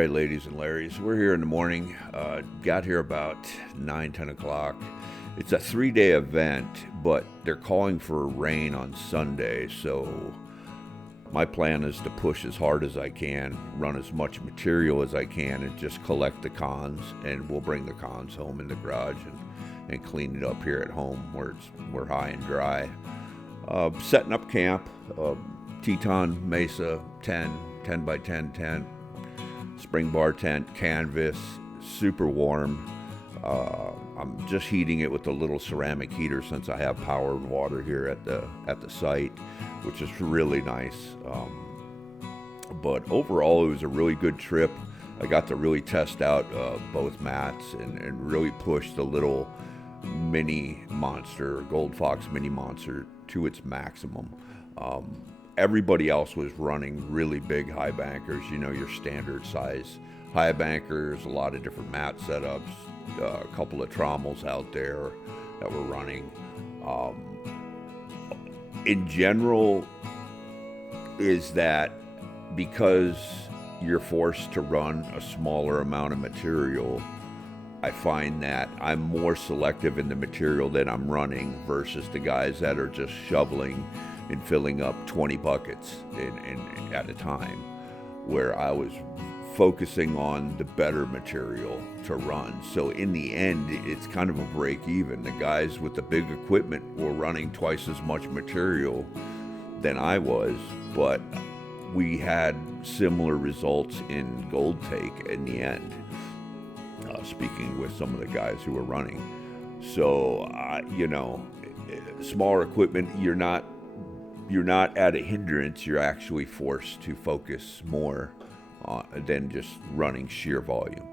right, ladies and Larrys, we're here in the morning. Got here about 9-10 o'clock. It's a 3-day event, but they're calling for rain on Sunday, so my plan is to push as hard as I can, run as much material as I can, and just collect the cons, and we'll bring the cons home in the garage and clean it up here at home where we're high and dry. Setting up camp, Teton Mesa 10 by 10 tent, spring bar tent, canvas, super warm. I'm just heating it with a little ceramic heater since I have power and water here at the site, which is really nice. But overall, it was a really good trip. I got to really test out both mats and really push the little mini monster, Gold Fox mini monster, to its maximum. Everybody else was running really big high bankers, your standard size high bankers, a lot of different mat setups, a couple of trommels out there that were running. In general, is that because you're forced to run a smaller amount of material, I find that I'm more selective in the material that I'm running versus the guys that are just shoveling and filling up 20 buckets at a time, where I was focusing on the better material to run. So in the end, it's kind of a break even. The guys with the big equipment were running twice as much material than I was, but we had similar results in gold take in the end, speaking with some of the guys who were running. So, smaller equipment, you're not at a hindrance. You're actually forced to focus more than just running sheer volume.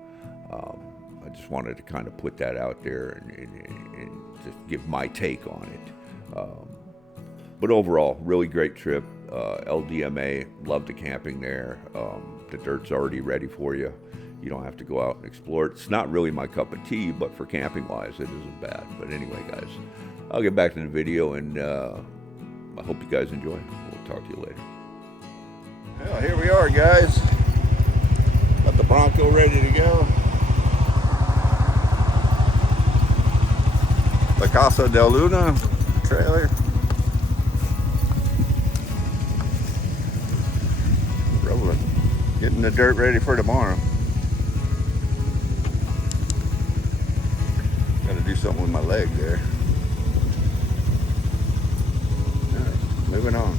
I just wanted to kind of put that out there and just give my take on it. But overall, really great trip. LDMA, loved the camping there. The dirt's already ready for you. You don't have to go out and explore it. It's not really my cup of tea, but for camping wise, it isn't bad. But anyway, guys, I'll get back to the video, and I hope you guys enjoy. We'll talk to you later. Well, here we are, guys. Got the Bronco ready to go. La Casa del Luna trailer. Rolling. Getting the dirt ready for tomorrow. Gotta do something with my leg there. Alright, moving on.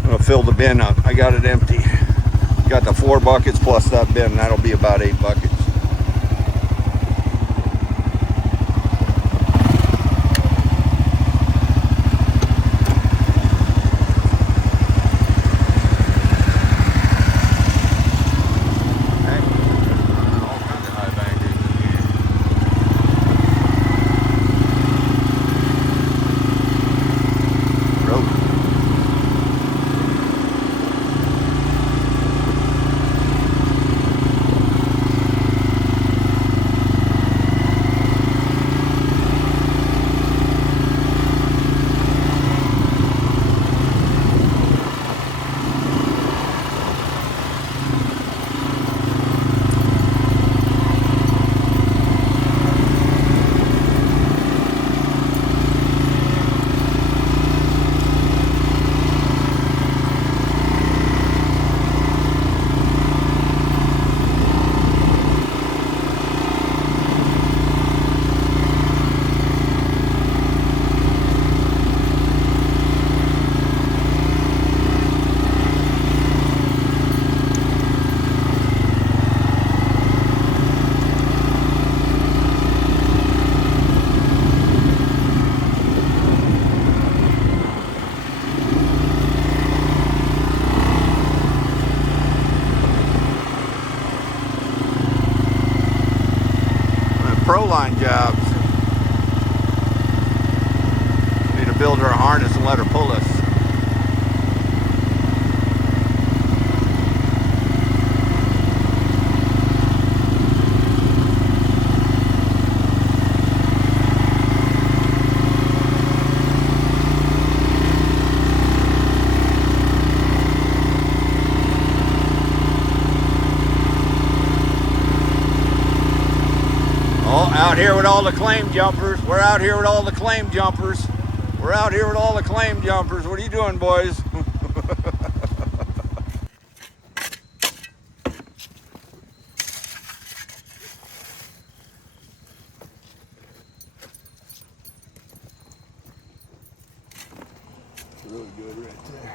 I'm gonna fill the bin up. I got it empty. Got the 4 buckets plus that bin. That'll be about 8 buckets. Line jobs. Need to build her a harness and let her pull us. Oh, out here with all the claim jumpers. We're out here with all the claim jumpers. We're out here with all the claim jumpers. What are you doing, boys? Really good right there.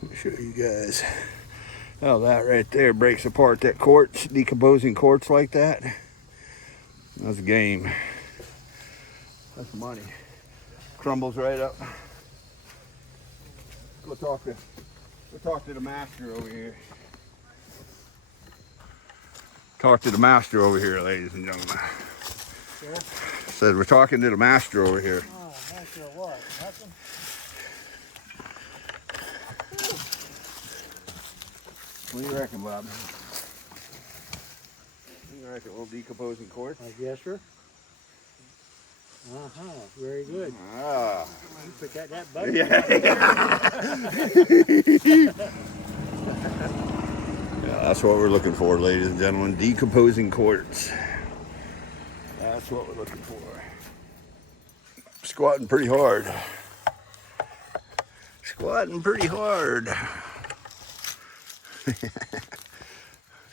Let me show you guys how that right there breaks apart that quartz, decomposing quartz like that. That's game. That's money. Crumbles right up. Go talk to the master over here. Talk to the master over here, ladies and gentlemen. Yeah. Said we're talking to the master over here. Oh, master of what? Nothing? What do you reckon, Bob? What do you reckon? A little decomposing quartz? Yes, sir. Uh-huh. Very good. Ah. You put that butter. Yeah. Yeah, that's what we're looking for, ladies and gentlemen. Decomposing quartz. That's what we're looking for. Squatting pretty hard. Squatting pretty hard.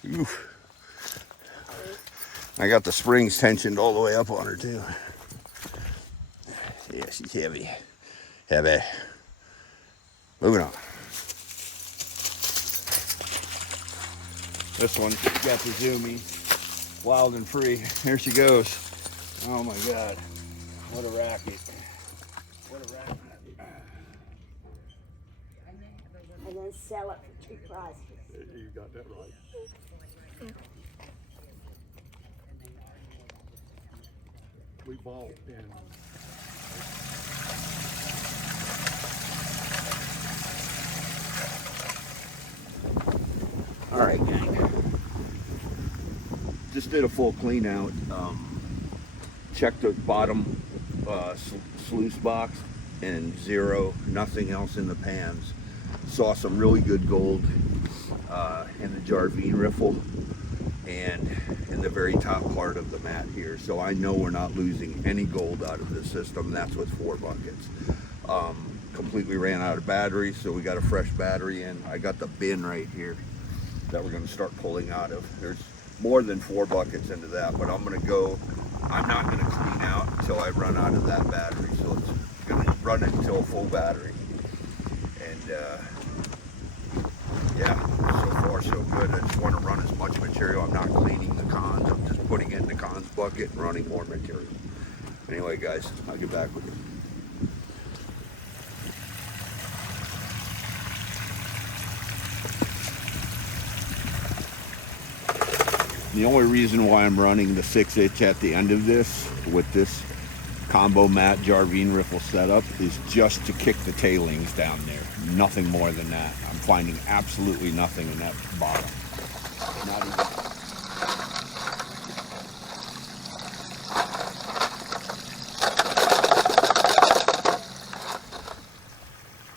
Oof. I got the springs tensioned all the way up on her too. Yeah, she's heavy. Heavy. Moving on. This one got the zoomy. Wild and free. Here she goes. Oh my God. What a racket. What a racket. And then sell it for cheap prices. You got that right. We bought in. All right, gang. Just did a full clean out. Checked the bottom sluice box and zero, nothing else in the pans. Saw some really good gold in the Jarvine riffle and in the very top part of the mat here. So I know we're not losing any gold out of this system. That's with 4 buckets. Completely ran out of batteries, so we got a fresh battery in. I got the bin right here that we're going to start pulling out of. There's more than 4 buckets into that, but I'm not going to clean out until I run out of that battery. So it's going to run it until full battery. And yeah, so far so good. I just want to run as much material. I'm not cleaning the cons. I'm just putting it in the cons bucket and running more material. Anyway, guys, I'll get back with you. The only reason why I'm running the 6-inch at the end of this with this combo mat Jarvine riffle setup is just to kick the tailings down there. Nothing more than that. I'm finding absolutely nothing in that bottom. Not even.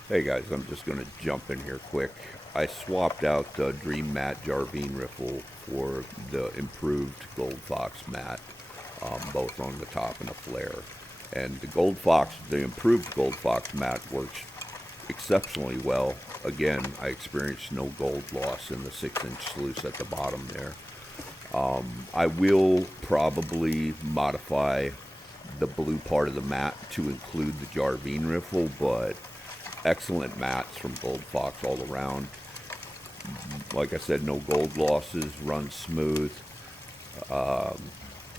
Hey guys, I'm just going to jump in here quick. I swapped out the Dream Mat Jarvine riffle for the improved Gold Fox mat, both on the top and a flare. And the improved Gold Fox mat works exceptionally well. Again, I experienced no gold loss in the 6-inch sluice at the bottom there. I will probably modify the blue part of the mat to include the Jarvine riffle, but excellent mats from Gold Fox all around. Like I said, no gold losses, run smooth.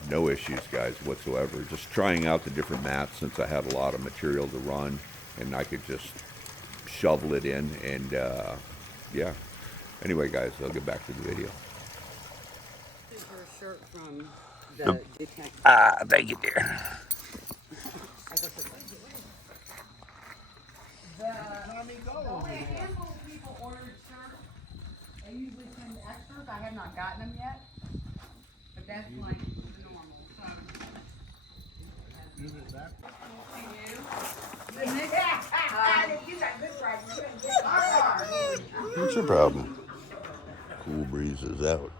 No issues, guys, whatsoever. Just trying out the different mats since I had a lot of material to run, and I could just shovel it in, and yeah. Anyway, guys, I'll get back to the video. This is your shirt from the Thank you, dear. Only a handful of people ordered shirts. They usually send extras. I have not gotten them yet. that's like normal, so. Use it back. What's your problem? Cool breeze is out.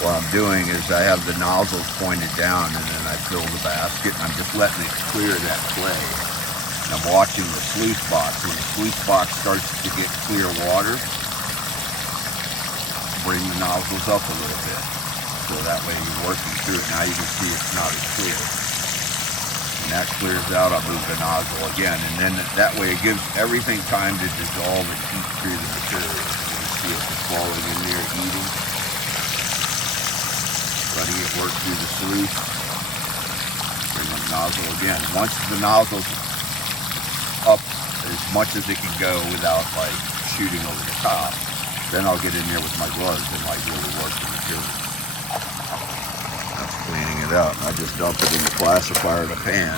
What I'm doing is I have the nozzles pointed down and then I fill the basket and I'm just letting it clear that clay. And I'm watching the sluice box. When the sluice box starts to get clear water, bring the nozzles up a little bit. So that way you're working through it. Now you can see it's not as clear. When that clears out, I'll move the nozzle again. And then that way it gives everything time to dissolve and heat through the material. You can see it's falling in there, eating. Letting it work through the sluice. Bring the nozzle again. Once the nozzle's up as much as it can go without like shooting over the top, then I'll get in there with my gloves and like really work the material. That's cleaning it out. I just dump it in the classifier to pan.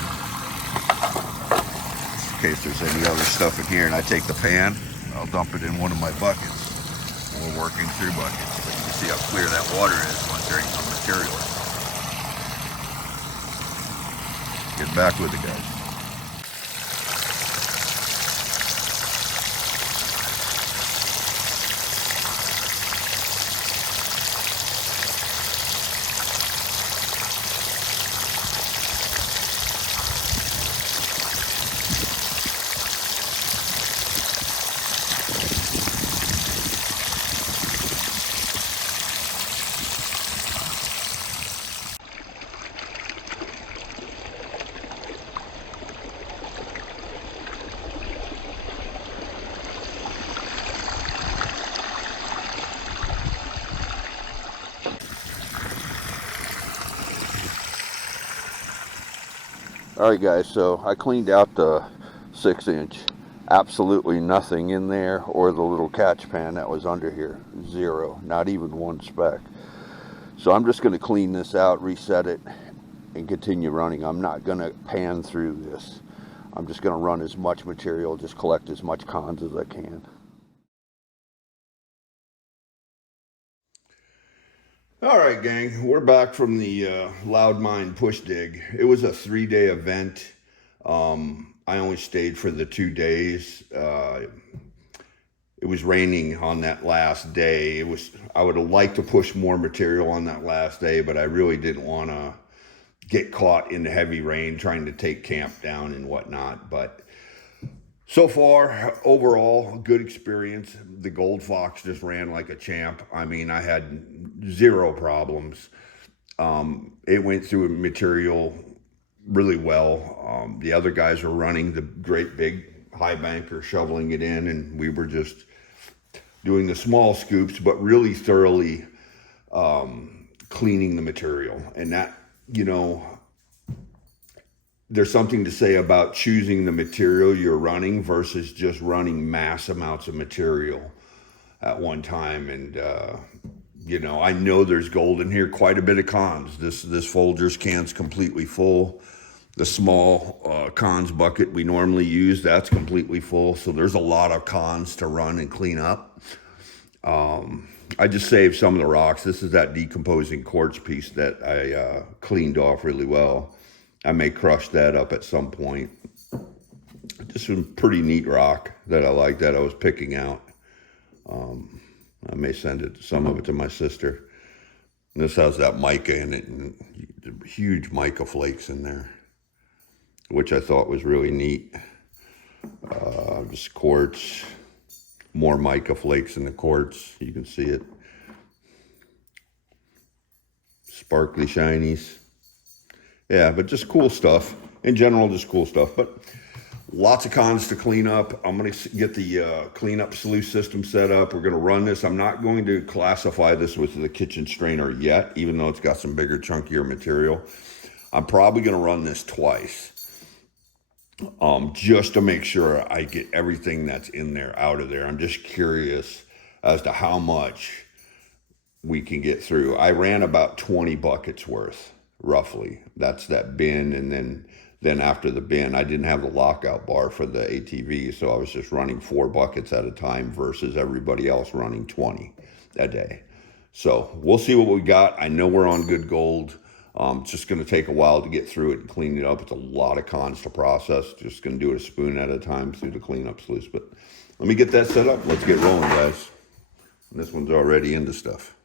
In case there's any other stuff in here, and I take the pan, I'll dump it in one of my buckets. And we're working through buckets. But you can see how clear that water is once there ain't no material. Get back with it, guys. Alright guys, so I cleaned out the 6-inch. Absolutely nothing in there, or the little catch pan that was under here. Zero, not even one speck. So I'm just going to clean this out, reset it, and continue running. I'm not going to pan through this. I'm just going to run as much material, just collect as much cons as I can. All right, gang, we're back from the Loud Mine Push Dig. It was a 3-day event. I only stayed for the 2 days. It was raining on that last day. I would have liked to push more material on that last day, but I really didn't want to get caught in the heavy rain trying to take camp down and whatnot. But so far, overall, good experience. The Gold Fox just ran like a champ. I mean, I had zero problems. It went through material really well. The other guys were running the great big high banker, shoveling it in, and we were just doing the small scoops, but really thoroughly cleaning the material. And that, you know, there's something to say about choosing the material you're running versus just running mass amounts of material at one time. And you know, I know there's gold in here, quite a bit of cons. This Folgers can's completely full. The small cons bucket we normally use, that's completely full. So there's a lot of cons to run and clean up. I just saved some of the rocks. This is that decomposing quartz piece that I cleaned off really well. I may crush that up at some point. Just some pretty neat rock that I like that I was picking out. I may send some of it to my sister. And this has that mica in it, and huge mica flakes in there, which I thought was really neat. Just quartz, more mica flakes in the quartz. You can see it. Sparkly shinies. Yeah, but just cool stuff. In general, just cool stuff. But lots of cons to clean up. I'm going to get the cleanup sluice system set up. We're going to run this. I'm not going to classify this with the kitchen strainer yet, even though it's got some bigger, chunkier material. I'm probably going to run this twice, just to make sure I get everything that's in there out of there. I'm just curious as to how much we can get through. I ran about 20 buckets worth, roughly. That's that bin, and then then after the bin, I didn't have the lockout bar for the ATV, so I was just running 4 buckets at a time versus everybody else running 20 a day. So we'll see what we got. I know we're on good gold. It's just going to take a while to get through it and clean it up. It's a lot of cons to process. Just going to do it a spoon at a time through the cleanup sluice. But let me get that set up. Let's get rolling, guys. And this one's already into stuff.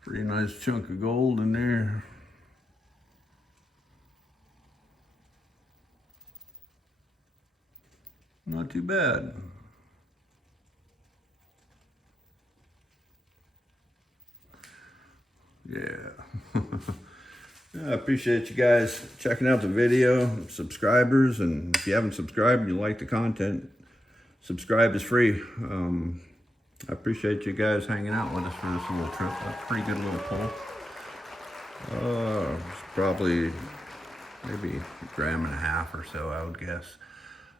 Pretty nice chunk of gold in there. Not too bad. Yeah. I appreciate you guys checking out the video, subscribers, and if you haven't subscribed and you like the content, subscribe is free. I appreciate you guys hanging out with us for this little trip. A pretty good little pull. It's probably maybe a gram and a half or so, I would guess.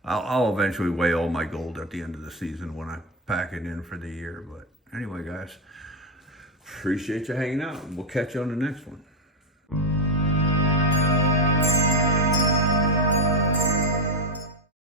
I'll eventually weigh all my gold at the end of the season when I pack it in for the year. But anyway, guys, appreciate you hanging out. We'll catch you on the next one.